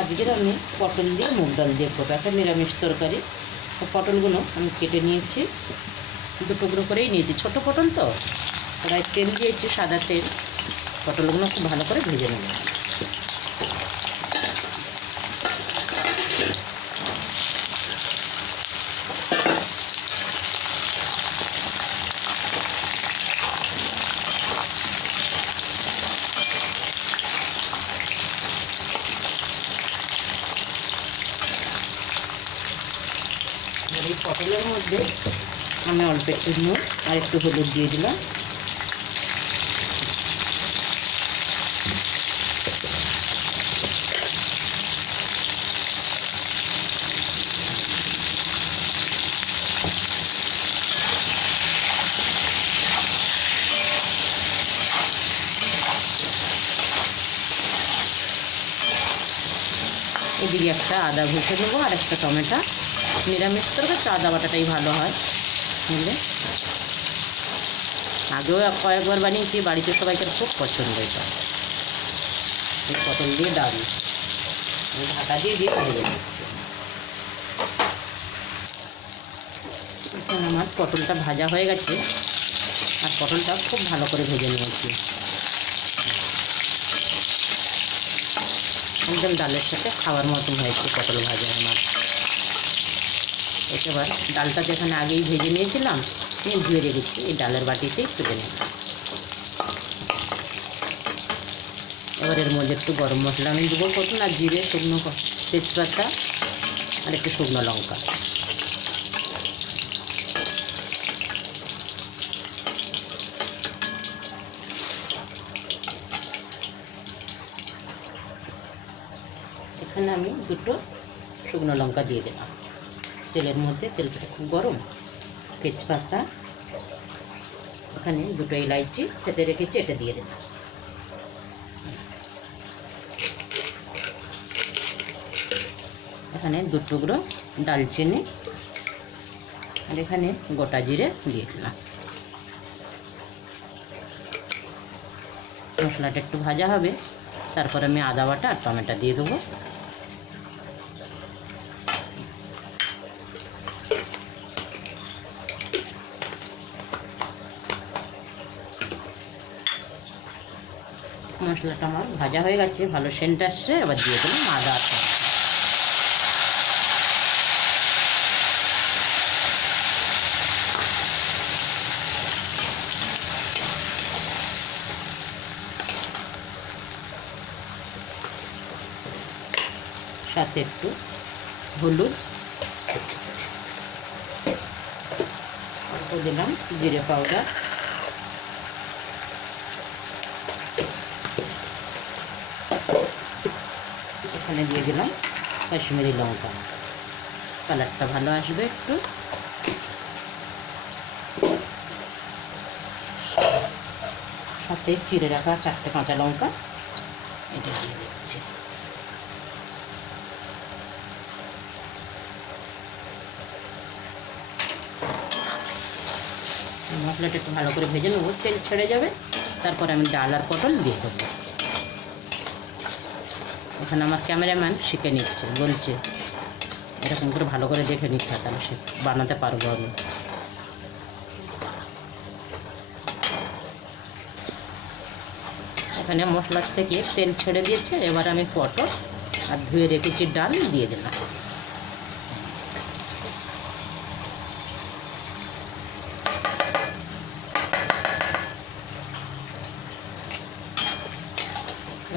আজকের আমি পটল দিয়ে মুগ ডাল দিয়ে করবো, একটা নিরামিষ তরকারি। তো পটলগুলো আমি কেটে নিয়েছি, দু টুকরো করেই নিয়েছি, ছোটো পটল তো। কড়াই তেল দিয়েছি, সাদা তেল। পটলগুলো খুব ভালো করে ভেজে নেব। এই পটলের মধ্যে আমি অল্প একটু নুন আর একটু হলুদ দিয়ে দিলাম। এদিকে একটা আদা ঘষে নেবো আর একটা টমেটো। নিরামিষ তরকারি আদা বাটাটাই ভালো হয় বুঝলে। আগেও কয়েকবার বানিয়েছি, বাড়িতে সবাইকে খুব পছন্দ এটা। এই পটল দিয়ে ডাল ঢাকা দিয়ে ভেজে নিচ্ছি। এখন আমার পটলটা ভাজা হয়ে গেছে, আর পটলটা খুব ভালো করে ভেজে নিয়েছি। একদম ডালের সাথে খাওয়ার মতন হয়েছে পটল ভাজা আমার। এবার ডালটা যেখানে আগেই ভেজে নিয়েছিলাম, আমি ধুয়ে রেখেছি, এই ডালের বাটিতেই তুলে নেব। এবার এর মধ্যে একটু গরম মশলা আমি দেবো, প্রথম আর জিরে, শুকনো তেজপাতা আর একটু শুকনো লঙ্কা। এখানে আমি দুটো শুকনো লঙ্কা দিয়ে দিলাম তেলের মধ্যে। তেলটা খুব গরম। তেজপাতা, এখানে দুটো ইলাইচি খেতে রেখেছি, এটা দিয়ে দিলাম। এখানে দু টুকরো দালচিনি, আর এখানে গোটা জিরে দিয়ে দিলাম। মশলাটা একটু ভাজা হবে, তারপর আমি আদা বাটা আর টমেটো দিয়ে দেবো। মশলাটা আমার ভাজা হয়ে গেছে, ভালো সেন্ট আসছে। এবার দিয়ে দিলাম আদা আর টমেটো। সাথে একটু হলুদ দিলাম, জিরে পাউডার, এখানে দিয়ে দিলাম কাশ্মীরি লঙ্কা, কালারটা ভালো আসবে একটু। সাথে চিড়ে রাখা 4টে কাঁচা লঙ্কা এটা দিয়ে দিচ্ছি। মশলাটা একটু ভালো করে ভেজে নেবো, তেল ছেড়ে যাবে, তারপরে আমি ডাল আর পটল দিয়ে দেবো। ওখানে আমার ক্যামেরাম্যান শিখে নিচ্ছে, বলছে এরকম করে ভালো করে দেখে নিচ্ছে, তাহলে সে বানাতে পারবো আমি। এখানে মশলার থেকে তেল ছেড়ে দিয়েছে, এবার আমি পটল আর ধুয়ে রেখেছি ডাল দিয়ে দিলাম।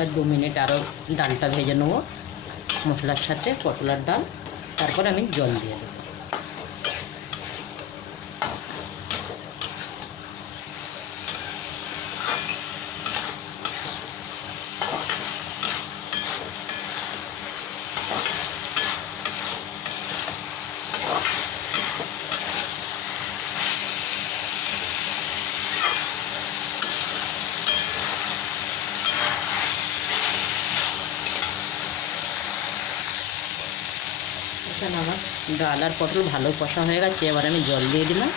আর 2 মিনিট আরও ডালটা ভেজে নেবো মশলার সাথে, পটল আর ডাল। তারপর আমি জল দিয়ে দেবো। এখানে আমার ডাল আর পটল ভালো কষা হয়ে গেছে, এবার আমি জল দিয়ে দিলাম।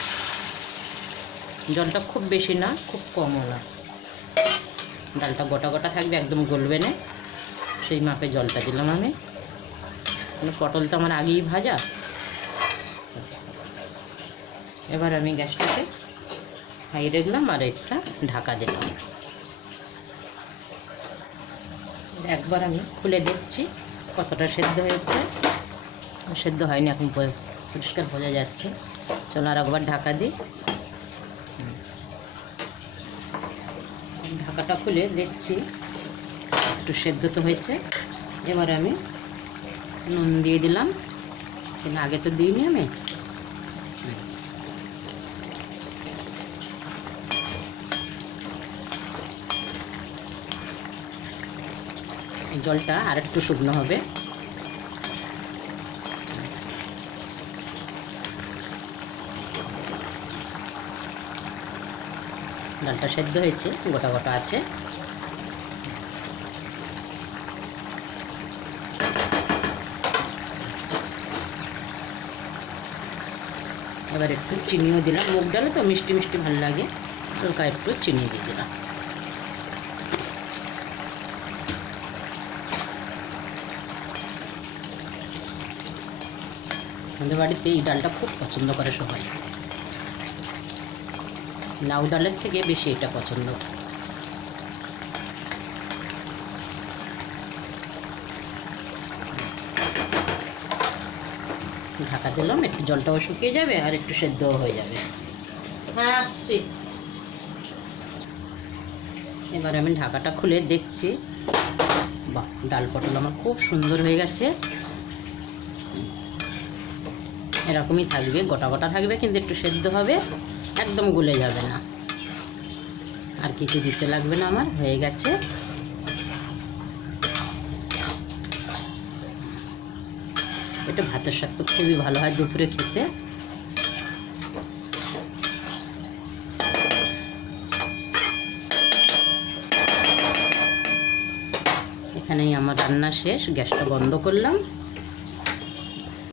জলটা খুব বেশি না, খুব কমও না, ডালটা গোটা গোটা থাকবে, একদম গলবে না। সেই মাপে জলটা দিলাম আমি। পটল তো আমার আগেই ভাজা। এবার আমি গ্যাসটাকে হাই রাখলাম আর একটা ঢাকা দিলাম। একবার আমি খুলে দেখছি কতটা সেদ্ধ হয়েছে। সেদ্ধ হয়নি, এখন পরিষ্কার বোঝা যাচ্ছে। চলো আর একবার ঢাকা দিই। ঢাকাটা খুলে দেখছি একটু সেদ্ধ তো হয়েছে। এবার আমি নুন দিয়ে দিলাম, কিন্তু আগে তো দিইনি আমি। জলটা আর একটু শুকনো হবে। ডালটা সেদ্ধ হয়েছে, গোটা গোটা আছে। এবার একটু চিনিও দিলাম। মুগ ডালে তো মিষ্টি মিষ্টি ভালো লাগে, হালকা একটু চিনি দিয়ে দিলাম। আমাদের বাড়িতে এই ডালটা খুব পছন্দ করে সবাই। লাউ ডালের থেকে বেশি এটা পছন্দ। ঢাকা দিলাম, একটু জলটাও শুকিয়ে যাবে আর একটু সেদ্ধও হয়ে যাবে। হ্যাঁ, এবার আমি ঢাকাটা খুলে দেখছি, বাহ, ডাল পটল আমার খুব সুন্দর হয়ে গেছে। এরকমই থাকবে, গোটা গোটা থাকবে, কিন্তু একটু সেদ্ধ হবে, একদম গলে যাবে না। আর কিছু দিতে লাগবে না, আমার হয়ে গেছে। এটা ভাতের সাথে তো খুবই ভালো হয় দুপুরে খেতে। এখানেই আমার রান্না শেষ। গ্যাসটা বন্ধ করলাম।